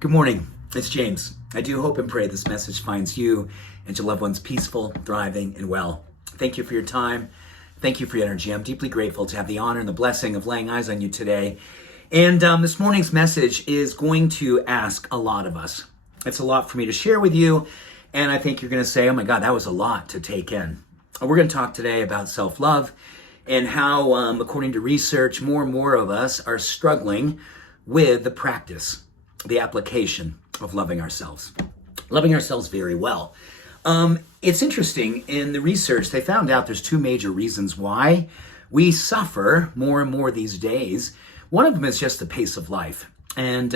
Good morning. It's James. I do hope and pray this message finds you and your loved ones peaceful, thriving, and well. Thank you for your time. Thank you for your energy. I'm deeply grateful to have the honor and the blessing of laying eyes on you today. And this morning's message is going to ask a lot of us. It's a lot for me to share with you. And I think you're going to say, oh my God, that was a lot to take in. We're going to talk today about self-love and how, according to research, more and more of us are struggling with the practice, the application of loving ourselves very well. It's interesting, in the research, they found out there's two major reasons why we suffer more and more these days. One of them is just the pace of life and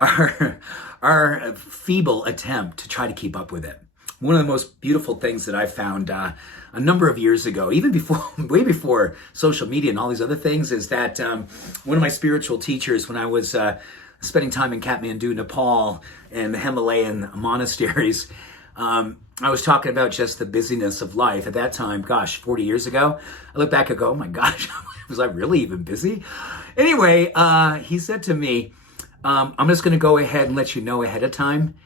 our feeble attempt to try to keep up with it. One of the most beautiful things that I found a number of years ago, even before, way before social media and all these other things, is that one of my spiritual teachers, when I was spending time in Kathmandu, Nepal, and the Himalayan monasteries, I was talking about just the busyness of life. At that time, 40 years ago, I look back and go, oh my gosh, was I really even busy? Anyway, he said to me, I'm just going to go ahead and let you know ahead of time,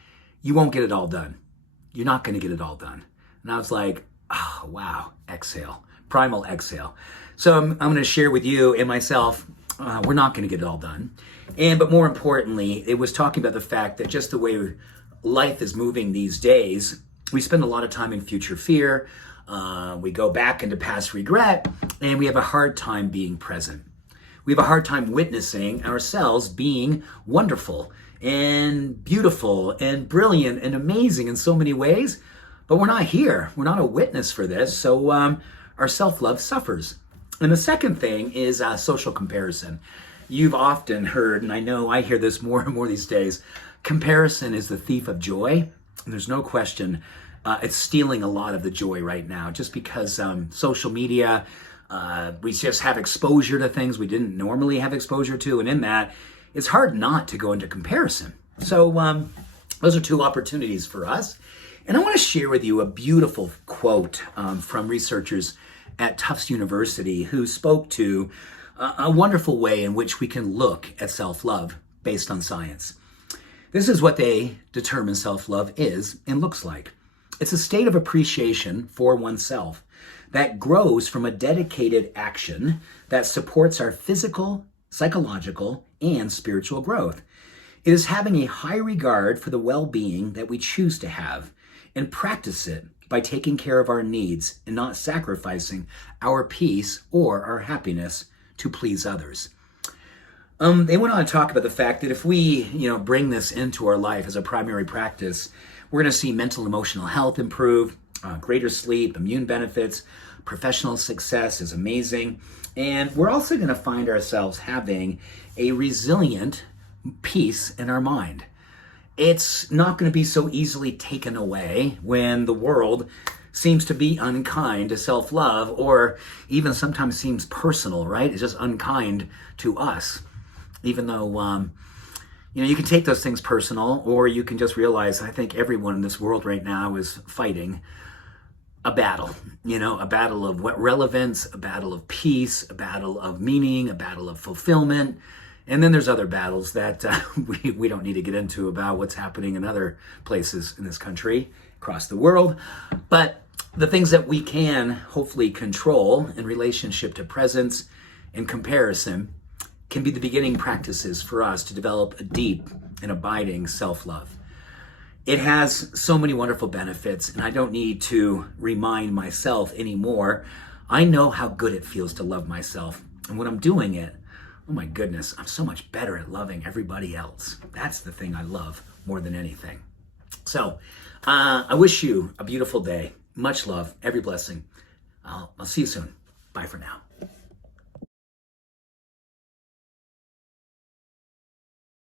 you won't get it all done. You're not going to get it all done. And I was like, oh, wow, exhale, primal exhale. So I'm going to share with you and myself, we're not going to get it all done. But more importantly, it was talking about the fact that just the way life is moving these days, we spend a lot of time in future fear. We go back into past regret, and we have a hard time being present. We have a hard time witnessing ourselves being wonderful and beautiful and brilliant and amazing in so many ways, but we're not here. We're not a witness for this, so our self-love suffers. And the second thing is social comparison. You've often heard, and I know I hear this more and more these days, comparison is the thief of joy. And there's no question it's stealing a lot of the joy right now, just because social media, we just have exposure to things we didn't normally have exposure to, and in that, it's hard not to go into comparison. So those are two opportunities for us. And I want to share with you a beautiful quote from researchers at Tufts University who spoke to a wonderful way in which we can look at self-love based on science. This is what they determine self-love is and looks like. It's a state of appreciation for oneself that grows from a dedicated action that supports our physical, psychological, and spiritual growth. It is having a high regard for the well-being that we choose to have and practice it by taking care of our needs and not sacrificing our peace or our happiness to please others. They went on to talk about the fact that if we, bring this into our life as a primary practice, we're going to see mental, emotional health improve, greater sleep, immune benefits, professional success is amazing, and we're also going to find ourselves having a resilient peace in our mind. It's not going to be so easily taken away when the world seems to be unkind to self-love, or even sometimes seems personal, right? It's just unkind to us. Even though, you can take those things personal, or you can just realize, I think everyone in this world right now is fighting a battle, a battle of what relevance, a battle of peace, a battle of meaning, a battle of fulfillment. And then there's other battles that we don't need to get into about what's happening in other places in this country, across the world. But the things that we can hopefully control in relationship to presence and comparison can be the beginning practices for us to develop a deep and abiding self-love. It has so many wonderful benefits, and I don't need to remind myself anymore. I know how good it feels to love myself. And when I'm doing it, oh my goodness, I'm so much better at loving everybody else. That's the thing I love more than anything. So I wish you a beautiful day. Much love, every blessing. I'll see you soon. Bye for now.